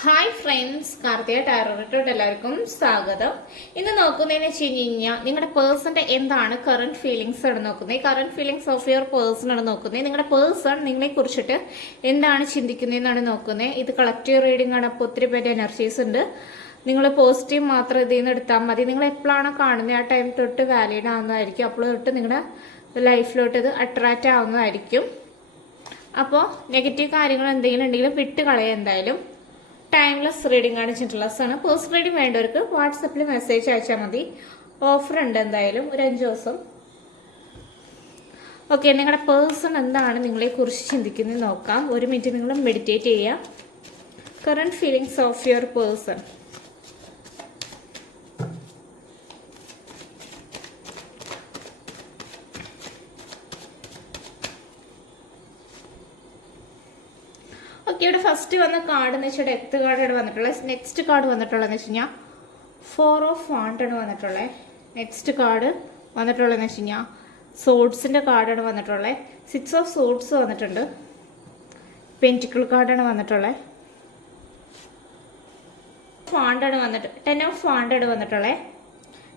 Hi friends, Karthika tarot എല്ലാവർക്കും സ്വാഗതം. ഇന്ന് നോക്കുന്നതെന്ന് വെച്ച് കഴിഞ്ഞാൽ നിങ്ങളുടെ പേഴ്സന്റെ എന്താണ് കറന്റ് ഫീലിങ്സ് ആണ് നോക്കുന്നത്. Current feelings of your person ആണ് നോക്കുന്നത്. നിങ്ങളുടെ പേഴ്സൺ നിങ്ങളെ കുറിച്ചിട്ട് എന്താണ് ചിന്തിക്കുന്നതെന്നാണ് നോക്കുന്നത്. ഇത് കളക്റ്റീവ് റീഡിംഗ് ആണ്. അപ്പോൾ ഒത്തിരി പേര് എനർജീസ് ഉണ്ട്. നിങ്ങൾ പോസിറ്റീവ് മാത്രം ഇതിൽ നിന്ന് എടുത്താൽ മതി. നിങ്ങൾ എപ്പോഴാണ് കാണുന്നത് ആ ടൈം തൊട്ട് വാലിഡ് ആവുന്നതായിരിക്കും. അപ്പോൾ തൊട്ട് നിങ്ങളുടെ ലൈഫിലോട്ട് ഇത് അട്രാക്റ്റ് ആവുന്നതായിരിക്കും. അപ്പോൾ നെഗറ്റീവ് കാര്യങ്ങൾ എന്തെങ്കിലും ഉണ്ടെങ്കിലും വിട്ട് കളയാം. എന്തായാലും ടൈംലെസ് റീഡിംഗ് ആണ്, ആണ്. പേഴ്സണൽ റീഡിംഗ് വേണ്ടവർക്ക് വാട്സപ്പിൽ മെസ്സേജ് അയച്ചാൽ മതി. ഓഫർ ഉണ്ട് എന്തായാലും ഒരു 5 ദിവസം. ഓക്കെ, നിങ്ങളുടെ പേഴ്സൺ എന്താണ് നിങ്ങളെ കുറിച്ച് ചിന്തിക്കുന്നത് നോക്കാം. 1 മിനിറ്റ് നിങ്ങൾ മെഡിറ്റേറ്റ് ചെയ്യുക. Current feelings of your person. Okay, ഇവിടെ ഫസ്റ്റ് വന്ന കാർഡ് എന്ന് വെച്ചാൽ ഡെത്ത് കാർഡാണ് വന്നിട്ടുള്ളത്. നെക്സ്റ്റ് കാർഡ് വന്നിട്ടുള്ളതെന്ന് വെച്ച് കഴിഞ്ഞാൽ 4 ഓഫ് വാണ്ട് ആണ് വന്നിട്ടുള്ളത്. നെക്സ്റ്റ് കാർഡ് വന്നിട്ടുള്ളതെന്ന് വെച്ച് കഴിഞ്ഞാൽ സോഡ്സിൻ്റെ കാർഡാണ് വന്നിട്ടുള്ളത്. 6 ഓഫ് സോഡ്സ് വന്നിട്ടുണ്ട്. പെൻറ്റിക്കിൾ കാർഡാണ് വന്നിട്ടുള്ളത്. വാണ്ടാണ് വന്നിട്ട് 10 ഓഫ് വാണ്ടാണ് വന്നിട്ടുള്ളത്.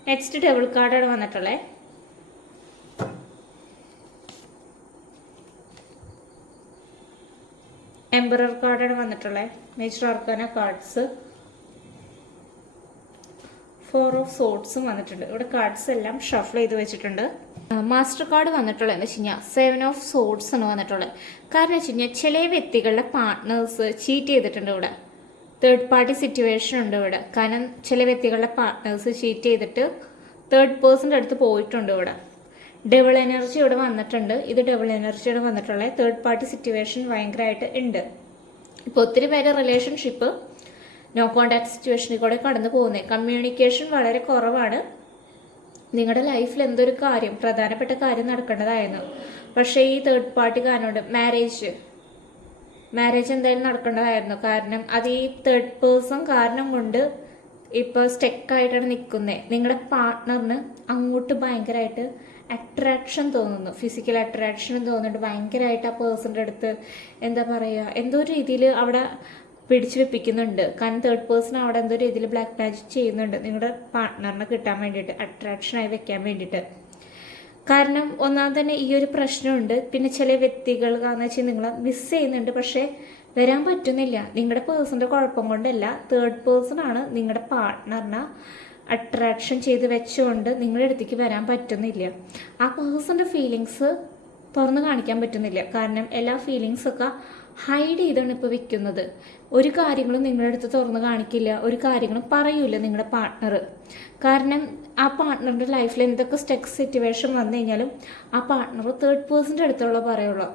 നെക്സ്റ്റ് ഡബിൾ കാർഡാണ് വന്നിട്ടുള്ളത്. എംബറർ കാർഡാണ് വന്നിട്ടുള്ളത്. Major arcana cards. 4 ഓഫ് സോഡ്സും വന്നിട്ടുണ്ട്. ഇവിടെ കാർഡ്സ് എല്ലാം ഷഫിൾ ചെയ്ത് വെച്ചിട്ടുണ്ട്. മാസ്റ്റർ കാർഡ് വന്നിട്ടുള്ളത് എന്ന് വെച്ച് കഴിഞ്ഞാൽ 7 ഓഫ് സോഡ്സ് ആണ് വന്നിട്ടുള്ളത്. കാരണം വെച്ച് കഴിഞ്ഞാൽ ചില വ്യക്തികളുടെ പാർട്ട്നേഴ്സ് ചീറ്റ് ചെയ്തിട്ടുണ്ട്. ഇവിടെ തേർഡ് പാർട്ടി സിറ്റുവേഷൻ ഉണ്ട് ഇവിടെ. കാരണം ചില വ്യക്തികളുടെ പാർട്ട്നേഴ്സ് ചീറ്റ് ചെയ്തിട്ട് തേർഡ് പേഴ്സൻ്റെ അടുത്ത് പോയിട്ടുണ്ട്. ഇവിടെ ഡബിൾ എനർജി ഇവിടെ വന്നിട്ടുണ്ട്. ഇത് ഡബിൾ എനർജിയുടെ വന്നിട്ടുള്ള തേർഡ് പാർട്ടി സിറ്റുവേഷൻ ഭയങ്കരമായിട്ട് ഉണ്ട്. ഇപ്പോൾ ഒത്തിരി പേര് റിലേഷൻഷിപ്പ് നോ കോണ്ടാക്ട് സിറ്റുവേഷനിൽ കൂടെ കടന്നു പോകുന്നത്. കമ്മ്യൂണിക്കേഷൻ വളരെ കുറവാണ്. നിങ്ങളുടെ ലൈഫിൽ എന്തൊരു കാര്യം പ്രധാനപ്പെട്ട കാര്യം നടക്കേണ്ടതായിരുന്നു, പക്ഷേ ഈ തേർഡ് പാർട്ടി കാരണമുണ്ട് മാരേജ് എന്തായാലും നടക്കേണ്ടതായിരുന്നു. കാരണം അത് ഈ തേർഡ് പേഴ്സൺ കാരണം കൊണ്ട് ഇപ്പോൾ സ്റ്റെക്കായിട്ടാണ് നിൽക്കുന്നത്. നിങ്ങളുടെ പാർട്ട്ണറിന് അങ്ങോട്ട് ഭയങ്കരമായിട്ട് അട്രാക്ഷൻ തോന്നുന്നു. ഫിസിക്കൽ അട്രാക്ഷൻ തോന്നുന്നുണ്ട് ഭയങ്കരമായിട്ട്. ആ പേഴ്സൻ്റെ അടുത്ത് എന്താ പറയുക, എന്തോ രീതിയിൽ അവിടെ പിടിച്ചു വെപ്പിക്കുന്നുണ്ട്. കാരണം തേർഡ് പേഴ്സൺ അവിടെ എന്തോ രീതിയിൽ ബ്ലാക്ക് മാജിക് ചെയ്യുന്നുണ്ട് നിങ്ങളുടെ പാർട്ട്ണറിനെ കിട്ടാൻ വേണ്ടിയിട്ട്, അട്രാക്ഷനായി വെക്കാൻ വേണ്ടിയിട്ട്. കാരണം ഒന്നാം തന്നെ ഈ ഒരു പ്രശ്നമുണ്ട്. പിന്നെ ചില വ്യക്തികൾ എന്ന് വെച്ചാൽ നിങ്ങളെ മിസ് ചെയ്യുന്നുണ്ട്, പക്ഷേ വരാൻ പറ്റുന്നില്ല. നിങ്ങളുടെ പേഴ്സൻ്റെ കുഴപ്പം കൊണ്ടല്ല, തേർഡ് പേഴ്സൺ ആണ് നിങ്ങളുടെ പാർട്ട്ണറിനെ അട്രാക്ഷൻ ചെയ്ത് വെച്ചുകൊണ്ട് നിങ്ങളുടെ അടുത്തേക്ക് വരാൻ പറ്റുന്നില്ല. ആ പേഴ്സൻ്റെ ഫീലിങ്സ് തുറന്നു കാണിക്കാൻ പറ്റുന്നില്ല. കാരണം എല്ലാ ഫീലിങ്സൊക്കെ ഹൈഡ് ചെയ്താണ് ഇപ്പോൾ വെക്കുന്നത്. ഒരു കാര്യങ്ങളും നിങ്ങളുടെ അടുത്ത് തുറന്നു കാണിക്കില്ല, ഒരു കാര്യങ്ങളും പറയൂല നിങ്ങളുടെ പാർട്ട്ണർ. കാരണം ആ പാർട്ട്ണറിൻ്റെ ലൈഫിൽ എന്തൊക്കെ സ്റ്റക്ക് സിറ്റുവേഷൻ വന്നു കഴിഞ്ഞാലും ആ പാർട്ട്ണർ തേർഡ് പേഴ്സൻ്റെ അടുത്തുള്ള പറയുള്ളൂ.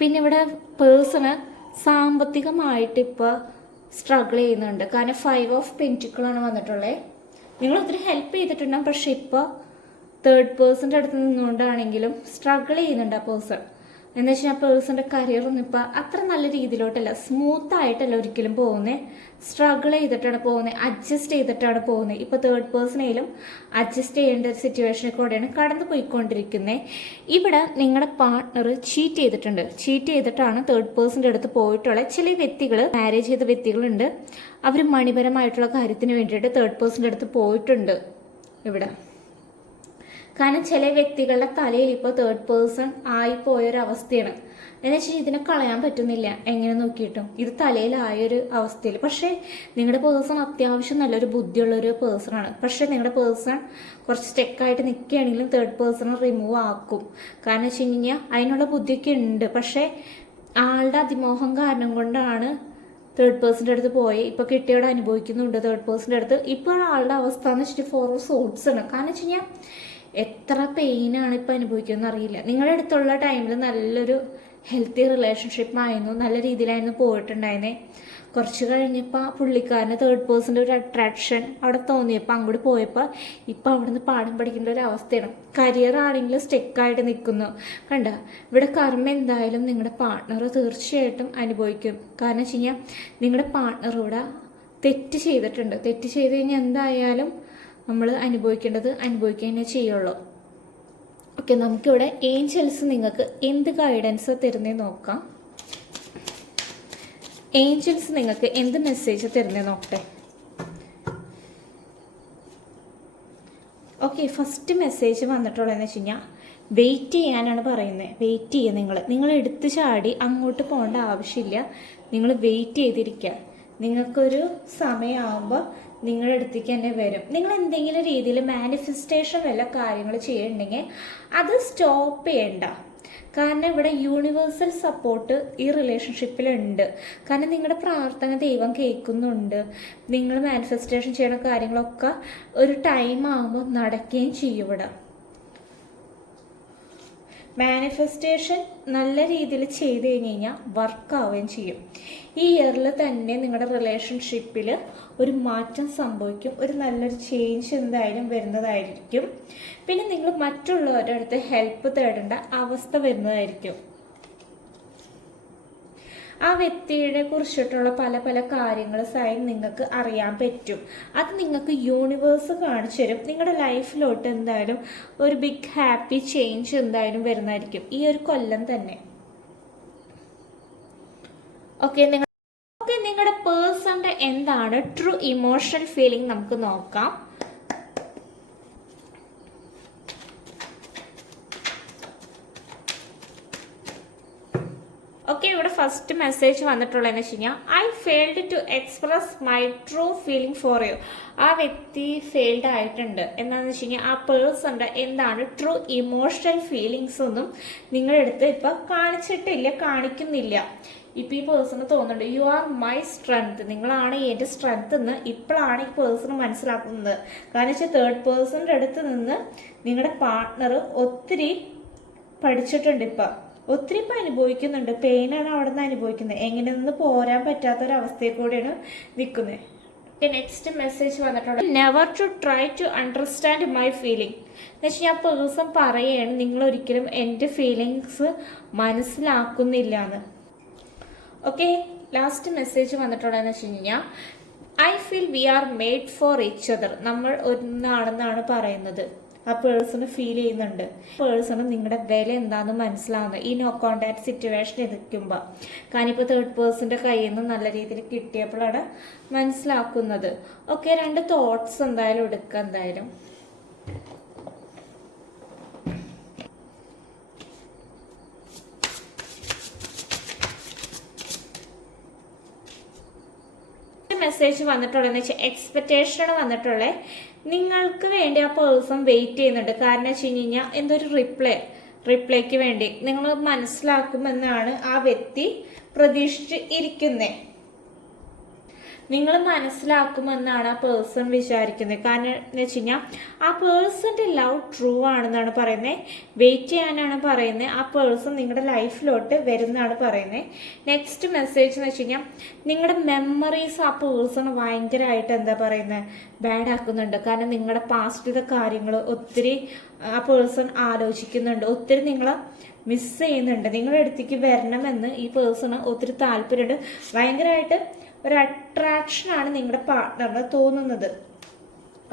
പിന്നെ ഇവിടെ പേഴ്സണ് സാമ്പത്തികമായിട്ട് ഇപ്പോൾ സ്ട്രഗിൾ ചെയ്യുന്നുണ്ട്. കാരണം 5 ഓഫ് പെൻറ്റിക്കിളാണ് വന്നിട്ടുള്ളത്. നിങ്ങൾ ഒത്തിരി ഹെൽപ്പ് ചെയ്തിട്ടുണ്ടാകും, പക്ഷെ ഇപ്പോൾ തേർഡ് പേഴ്സൻ്റെ അടുത്ത് നിന്നുകൊണ്ടാണെങ്കിലും സ്ട്രഗിൾ ചെയ്യുന്നുണ്ട് ആ പേഴ്സൺ. എന്ന് വെച്ചാൽ ആ പേഴ്സൻ്റെ കരിയറൊന്നും ഇപ്പോൾ അത്ര നല്ല രീതിയിലോട്ടല്ല, സ്മൂത്ത് ആയിട്ടല്ല ഒരിക്കലും പോകുന്നത്. സ്ട്രഗിൾ ചെയ്തിട്ടാണ് പോകുന്നത്, അഡ്ജസ്റ്റ് ചെയ്തിട്ടാണ് പോകുന്നത്. ഇപ്പോൾ തേർഡ് പേഴ്സണേലും അഡ്ജസ്റ്റ് ചെയ്യേണ്ട ഒരു സിറ്റുവേഷനിൽ കൂടെയാണ് കടന്നു പോയിക്കൊണ്ടിരിക്കുന്നത്. ഇവിടെ നിങ്ങളുടെ പാർട്ട്ണർ ചീറ്റ് ചെയ്തിട്ടാണ് തേർഡ് പേഴ്സൻ്റെ അടുത്ത് പോയിട്ടുള്ളത്. ചില വ്യക്തികൾ, മാരേജ് ചെയ്ത വ്യക്തികളുണ്ട്, അവർ മണിപരമായിട്ടുള്ള കാര്യത്തിന് വേണ്ടിയിട്ട് തേർഡ് പേഴ്സൻ്റെ അടുത്ത് പോയിട്ടുണ്ട് ഇവിടെ. കാരണം ചില വ്യക്തികളുടെ തലയിൽ ഇപ്പോൾ തേർഡ് പേഴ്സൺ ആയിപ്പോയൊരവസ്ഥയാണ്. എന്ന് വെച്ചാൽ ഇതിനെ കളയാൻ പറ്റുന്നില്ല എങ്ങനെ നോക്കിയിട്ടും. ഇത് തലയിലായൊരു അവസ്ഥയിൽ. പക്ഷേ നിങ്ങളുടെ പേഴ്സൺ അത്യാവശ്യം നല്ലൊരു ബുദ്ധിയുള്ളൊരു പേഴ്സണാണ്. പക്ഷേ നിങ്ങളുടെ പേഴ്സൺ കുറച്ച് സ്റ്റെക്കായിട്ട് നിൽക്കുകയാണെങ്കിലും തേർഡ് പേഴ്സണെ റിമൂവ് ആക്കും. കാരണം വെച്ച് കഴിഞ്ഞാൽ അതിനുള്ള ബുദ്ധിയൊക്കെ ഉണ്ട്. പക്ഷേ ആളുടെ അതിമോഹം കാരണം കൊണ്ടാണ് തേർഡ് പേഴ്സൻ്റെ അടുത്ത് പോയി ഇപ്പോൾ കിട്ടിയോടെ അനുഭവിക്കുന്നുണ്ട് തേർഡ് പേഴ്സൻ്റെ അടുത്ത്. ഇപ്പോൾ ആളുടെ അവസ്ഥ എന്ന് വെച്ചിട്ട് 4 ഓഫ് സോഡ്സ് ആണ്. കാരണം വെച്ച് കഴിഞ്ഞാൽ എത്ര പെയിനാണ് ഇപ്പോൾ അനുഭവിക്കുമെന്ന് അറിയില്ല. നിങ്ങളുടെ അടുത്തുള്ള ടൈമിൽ നല്ലൊരു ഹെൽത്തി റിലേഷൻഷിപ്പായിരുന്നു, നല്ല രീതിയിലായിരുന്നു പോയിട്ടുണ്ടായിരുന്നേ. കുറച്ച് കഴിഞ്ഞപ്പോൾ പുള്ളിക്കാരന് തേർഡ് പേഴ്സൻ്റെ ഒരു അട്രാക്ഷൻ അവിടെ തോന്നിയപ്പോൾ അങ്ങോട്ട് പോയപ്പോൾ ഇപ്പോൾ അവിടെ നിന്ന് പാഠം പഠിക്കേണ്ട ഒരു അവസ്ഥയാണ്. കരിയർ ആണെങ്കിലും സ്റ്റെക്കായിട്ട് നിൽക്കുന്നു. കണ്ട, ഇവിടെ കർമ്മ എന്തായാലും നിങ്ങളുടെ പാർട്ട്ണർ തീർച്ചയായിട്ടും അനുഭവിക്കും. കാരണം വെച്ച് കഴിഞ്ഞാൽ നിങ്ങളുടെ പാർട്ട്ണർ ഇവിടെ തെറ്റ് ചെയ്തിട്ടുണ്ട്. തെറ്റ് ചെയ്ത് കഴിഞ്ഞാൽ എന്തായാലും നമ്മൾ അനുഭവിക്കുക ചെയ്യുള്ളൂ. ഓക്കെ, നമുക്കിവിടെ ഏഞ്ചൽസ് നിങ്ങൾക്ക് എന്ത് ഗൈഡൻസ് തരുന്നതെന്ന് നോക്കാം. ഏഞ്ചൽസ് നിങ്ങൾക്ക് എന്ത് മെസ്സേജ് തരുന്നേ നോക്കട്ടെ. ഓക്കെ, ഫസ്റ്റ് മെസ്സേജ് വന്നിട്ടുള്ളതെന്ന് വെച്ച് കഴിഞ്ഞാൽ വെയിറ്റ് ചെയ്യാനാണ് പറയുന്നത്. വെയിറ്റ് ചെയ്യുക. നിങ്ങൾ എടുത്ത് ചാടി അങ്ങോട്ട് പോകേണ്ട ആവശ്യമില്ല. നിങ്ങൾ വെയിറ്റ് ചെയ്തിരിക്കുക. നിങ്ങൾക്കൊരു സമയമാകുമ്പോൾ നിങ്ങളുടെ അടുത്തേക്ക് തന്നെ വരും. നിങ്ങൾ എന്തെങ്കിലും രീതിയിൽ മാനിഫെസ്റ്റേഷൻ വല്ല കാര്യങ്ങൾ ചെയ്യുന്നുണ്ടെങ്കിൽ അത് സ്റ്റോപ്പ് ചെയ്യണ്ട. കാരണം ഇവിടെ യൂണിവേഴ്സൽ സപ്പോർട്ട് ഈ റിലേഷൻഷിപ്പിലുണ്ട്. കാരണം നിങ്ങളുടെ പ്രാർത്ഥന ദൈവം കേൾക്കുന്നുണ്ട്. നിങ്ങൾ മാനിഫെസ്റ്റേഷൻ ചെയ്യുന്ന കാര്യങ്ങളൊക്കെ ഒരു ടൈം ആകുമ്പോൾ നടക്കുകയും ചെയ്യും. ഇവിടെ മാനിഫെസ്റ്റേഷൻ നല്ല രീതിയിൽ ചെയ്ത് കഴിഞ്ഞ് കഴിഞ്ഞാൽ വർക്കാവുകയും ചെയ്യും. ഈ ഇയറിൽ തന്നെ നിങ്ങളുടെ റിലേഷൻഷിപ്പിൽ ഒരു മാറ്റം സംഭവിക്കും. ഒരു നല്ലൊരു ചേഞ്ച് എന്തായാലും വരുന്നതായിരിക്കും. പിന്നെ നിങ്ങൾ മറ്റുള്ളവരുടെ അടുത്ത് ഹെൽപ്പ് തേടേണ്ട അവസ്ഥ വരുന്നതായിരിക്കും. ആ വ്യക്തിയെ കുറിച്ചിട്ടുള്ള പല പല കാര്യങ്ങൾ സൈൻ നിങ്ങൾക്ക് അറിയാൻ പറ്റും. അത് നിങ്ങൾക്ക് യൂണിവേഴ്സ് കാണിച്ചു തരും. നിങ്ങളുടെ ലൈഫിലോട്ട് എന്തായാലും ഒരു ബിഗ് ഹാപ്പി ചേഞ്ച് എന്തായാലും വരുന്നതായിരിക്കും ഈ ഒരു കൊല്ലം തന്നെ. ഓക്കെ, നിങ്ങളുടെ പേഴ്സണിന്റെ എന്താണ് ട്രൂ ഇമോഷണൽ ഫീലിംഗ് നമുക്ക് നോക്കാം. ഓക്കെ, ഇവിടെ ഫസ്റ്റ് മെസ്സേജ് വന്നിട്ടുള്ളതെന്ന് വെച്ച് കഴിഞ്ഞാൽ I failed to express my true feeling for you. ആ വ്യക്തി ഫെയിൽഡ് ആയിട്ടുണ്ട്. എന്താണെന്ന് വെച്ച് കഴിഞ്ഞാൽ ആ പേഴ്സണിന്റെ എന്താണ് ട്രൂ ഇമോഷണൽ ഫീലിങ്സ് ഒന്നും നിങ്ങളുടെ അടുത്ത് ഇപ്പം കാണിക്കുന്നില്ല. ഇപ്പം ഈ പേഴ്സണ് തോന്നുന്നുണ്ട് യു ആർ മൈ സ്ട്രെങ്ത്, നിങ്ങളാണ് എൻ്റെ സ്ട്രെങ്ത് എന്ന് ഇപ്പോഴാണ് ഈ പേഴ്സൺ മനസ്സിലാക്കുന്നത്. കാരണം വെച്ചാൽ തേർഡ് പേഴ്സണിൻ്റെ അടുത്ത് നിന്ന് നിങ്ങളുടെ പാർട്ട്ണർ ഒത്തിരി പഠിച്ചിട്ടുണ്ട്. ഒത്തിരി അനുഭവിക്കുന്നുണ്ട്. പെയിനാണ് അവിടെ നിന്ന് അനുഭവിക്കുന്നത്. എങ്ങനെ നിന്ന് പോരാൻ പറ്റാത്തൊരവസ്ഥയിൽ കൂടെയാണ് നിൽക്കുന്നത്. നെക്സ്റ്റ് മെസ്സേജ് വന്നിട്ടുണ്ട് never to try to understand my feeling. എന്ന് വെച്ചാൽ ഞാൻ പേഴ്സൺ പറയുകയാണ് നിങ്ങൾ ഒരിക്കലും എൻ്റെ ഫീലിങ്സ് മനസ്സിലാക്കുന്നില്ല എന്ന്. ഓക്കെ, ലാസ്റ്റ് മെസ്സേജ് വന്നിട്ടുള്ളതെന്ന് വെച്ച് കഴിഞ്ഞാൽ I feel we are made for each other. നമ്മൾ ഒന്നാണെന്നാണ് പറയുന്നത്. ആ പേഴ്സണ് ഫീൽ ചെയ്യുന്നുണ്ട്. പേഴ്സണ് നിങ്ങളുടെ വില എന്താണെന്ന് മനസ്സിലാവുന്നത് ഈ നോ കോണ്ടാക്ട് സിറ്റുവേഷൻ ഇരിക്കുമ്പോൾ. കാരണം ഇപ്പോൾ തേർഡ് പേഴ്സന്റെ കയ്യിൽ നിന്ന് നല്ല രീതിയിൽ കിട്ടിയപ്പോഴാണ് മനസ്സിലാക്കുന്നത്. ഓക്കെ, 2 തോട്ട്സ് എന്തായാലും എടുക്കുക. എന്തായാലും മെസ്സേജ് വന്നിട്ടുള്ളതെന്ന് വെച്ചാൽ എക്സ്പെക്റ്റേഷൻ വന്നിട്ടുള്ളത് നിങ്ങൾക്ക് വേണ്ടി ആ പേഴ്സൺ വെയിറ്റ് ചെയ്യുന്നുണ്ട്. കാരണം വെച്ച് കഴിഞ്ഞാൽ എന്തൊരു റിപ്ലൈക്ക് വേണ്ടി നിങ്ങൾ മനസ്സിലാക്കുമെന്നാണ് ആ വ്യക്തി പ്രതീക്ഷിച്ച് ഇരിക്കുന്നത്. നിങ്ങൾ മനസ്സിലാക്കുമെന്നാണ് ആ പേഴ്സൺ വിചാരിക്കുന്നത്. കാരണം എന്ന് വെച്ച് കഴിഞ്ഞാൽ ആ പേഴ്സൻ്റെ ലവ് ട്രൂ ആണെന്നാണ് പറയുന്നത്. വെയിറ്റ് ചെയ്യാനാണ് പറയുന്നത്. ആ പേഴ്സൺ നിങ്ങളുടെ ലൈഫിലോട്ട് വരുന്നതാണ് പറയുന്നത്. നെക്സ്റ്റ് മെസ്സേജ് എന്ന് വെച്ച് കഴിഞ്ഞാൽ നിങ്ങളുടെ മെമ്മറീസ് ആ പേഴ്സൺ ഭയങ്കരമായിട്ട് എന്താ പറയുന്നത് ബാഡ് ആക്കുന്നുണ്ട്. കാരണം നിങ്ങളുടെ പാസ്റ്റിലെ കാര്യങ്ങൾ ഒത്തിരി ആ പേഴ്സൺ ആലോചിക്കുന്നുണ്ട്. ഒത്തിരി നിങ്ങളെ മിസ് ചെയ്യുന്നുണ്ട്. നിങ്ങളുടെ അടുത്തേക്ക് വരണമെന്ന് ഈ പേഴ്സണ് ഒത്തിരി താല്പര്യമുണ്ട്. ഭയങ്കരമായിട്ട് ഒരു അട്രാക്ഷനാണ് നിങ്ങളുടെ പാർട്ട്ണറിന് തോന്നുന്നത്.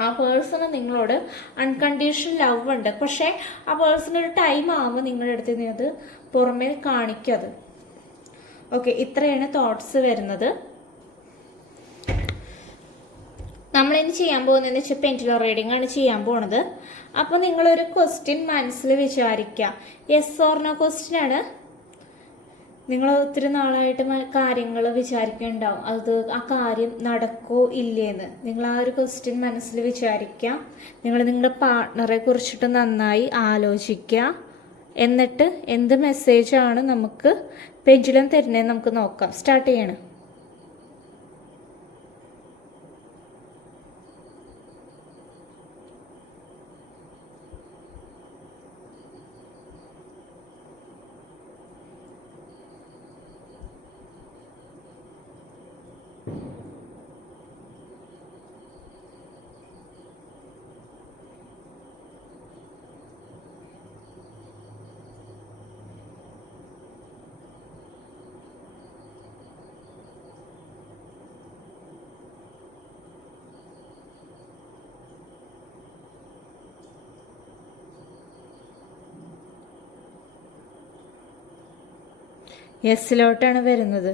ആ പേഴ്സണ് നിങ്ങളോട് അൺകണ്ടീഷണൽ ലവ് ഉണ്ട്. പക്ഷേ ആ പേഴ്സൺ ഒരു ടൈം ആകുമ്പോൾ നിങ്ങളുടെ അടുത്ത് നിന്ന് അത് പുറമേ കാണിക്കത്. ഓക്കെ, ഇത്രയാണ് തോട്ട്സ് വരുന്നത്. നമ്മളിനി ചെയ്യാൻ പോകുന്നതെന്ന് വെച്ചാൽ പെൻഡുലം റീഡിംഗ് ആണ് ചെയ്യാൻ പോണത്. അപ്പോൾ നിങ്ങളൊരു ക്വസ്റ്റ്യൻ മനസ്സിൽ വിചാരിക്കുക. യെസ് ഓർ നോ ക്വസ്റ്റ്യൻ ആണ്. നിങ്ങൾ ഒത്തിരി നാളായിട്ട് കാര്യങ്ങൾ വിചാരിക്കുന്നുണ്ടാവും അത് ആ കാര്യം നടക്കോ ഇല്ലേന്ന്. നിങ്ങൾ ആ ഒരു ക്വസ്റ്റ്യൻ മനസ്സിൽ വിചാരിക്കുക. നിങ്ങളുടെ പാർട്ട്ണറെ കുറിച്ചിട്ട് നന്നായി ആലോചിക്കുക. എന്നിട്ട് എന്ത് മെസ്സേജാണ് നമുക്ക് പെൻഡുലം തരുന്നതെന്ന് നമുക്ക് നോക്കാം. സ്റ്റാർട്ട് ചെയ്യണം. യെസ്സിലോട്ടാണ് വരുന്നത്.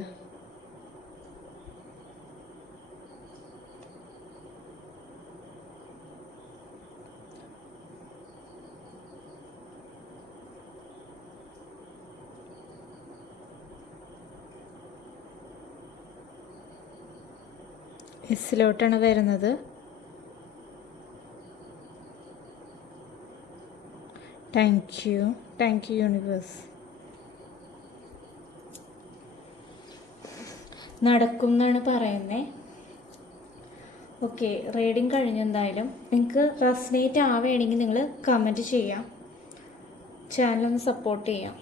എസ്സിലോട്ടാണ് വരുന്നത്. Thank you universe. നടക്കും എന്നാണ് പറയുന്നത്. ഓക്കെ, റീഡിങ് കഴിഞ്ഞു. എന്തായാലും നിങ്ങൾക്ക് റെസനേറ്റ് ആവുകയാണെങ്കിൽ നിങ്ങൾ കമൻറ്റ് ചെയ്യാം, ചാനലൊന്ന് സപ്പോർട്ട് ചെയ്യാം.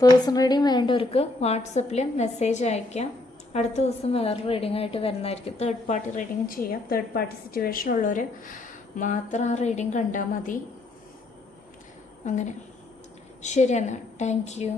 പേഴ്സണൽ റീഡിങ് വേണ്ടവർക്ക് വാട്സപ്പിൽ മെസ്സേജ് അയയ്ക്കാം. അടുത്ത ദിവസം വേറെ റീഡിംഗ് ആയിട്ട് വരുന്നതായിരിക്കും. തേർഡ് പാർട്ടി റീഡിങ് ചെയ്യാം. തേർഡ് പാർട്ടി സിറ്റുവേഷൻ ഉള്ളവർ മാത്രം ആ റീഡിങ് കണ്ടാൽ മതി. അങ്ങനെ ശരി എന്നാൽ താങ്ക് യു.